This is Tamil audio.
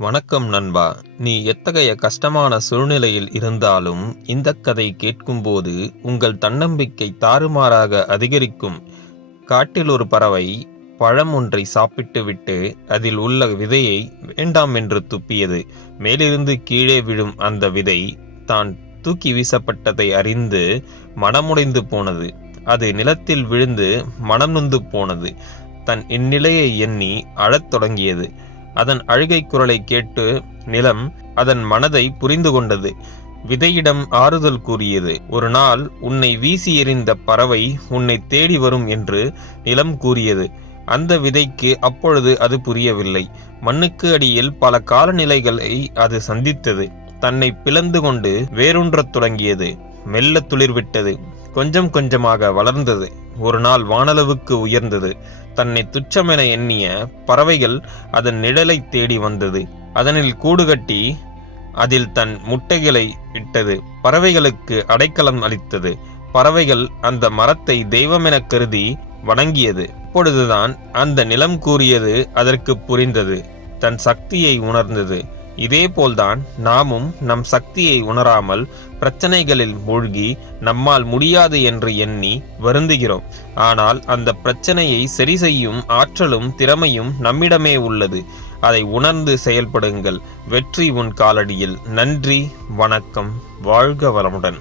வணக்கம் நண்பா. நீ எத்தகைய கஷ்டமான சூழ்நிலையில் இருந்தாலும் இந்த கதை கேட்கும்போது உங்கள் தன்னம்பிக்கை தாறுமாறாக அதிகரிக்கும். காட்டில் ஒரு பறவை பழம் ஒன்றை சாப்பிட்டுவிட்டு அதில் உள்ள விதையை வேண்டாம் என்று துப்பியது. மேலிருந்து கீழே விழும் அந்த விதை தான் தூக்கி வீசப்பட்டதை அறிந்து மனமுடைந்து போனது. அது நிலத்தில் விழுந்து மனம் நொந்து போனது. தன் இந்நிலையை எண்ணி அழத் தொடங்கியது. அதன் அழுகை குரலை கேட்டு நிலம் அதன் மனதை புரிந்து கொண்டது. விதையிடம் ஆறுதல் கூறியது ஒரு நாள் உன்னை வீசி எறிந்த பறவை உன்னை தேடி வரும் என்று நிலம் கூறியது. அந்த விதைக்கு அப்பொழுது அது புரியவில்லை. மண்ணுக்கு அடியில் பல காலநிலைகளை அது சந்தித்தது. தன்னை பிளந்து கொண்டு வேரூன்றத் தொடங்கியது. மெல்ல துளிர்விட்டது கொஞ்சம் கொஞ்சமாக வளர்ந்தது. ஒரு நாள் வானளவுக்கு உயர்ந்தது. தன்னை துச்சமென எண்ணிய பறவைகள் அதன் நிழலை தேடி வந்தது. அதனில் கூடு கட்டி அதில் தன் முட்டைகளை இட்டது. பறவைகளுக்கு அடைக்கலம் அளித்தது. பறவைகள் அந்த மரத்தை தெய்வமென கருதி வணங்கியது. அப்பொழுதுதான் அந்த நிலம் கூறியது அதற்கு புரிந்தது. தன் சக்தியை உணர்ந்தது. இதேபோல்தான் நாமும் நம் சக்தியை உணராமல் பிரச்சனைகளில் மூழ்கி நம்மால் முடியாது என்று எண்ணி வருந்துகிறோம். ஆனால் அந்த பிரச்சனையை சரி செய்யும் ஆற்றலும் திறமையும் நம்மிடமே உள்ளது. அதை உணர்ந்து செயல்படுங்கள். வெற்றி உன் காலடியில். நன்றி வணக்கம். வாழ்க வளமுடன்.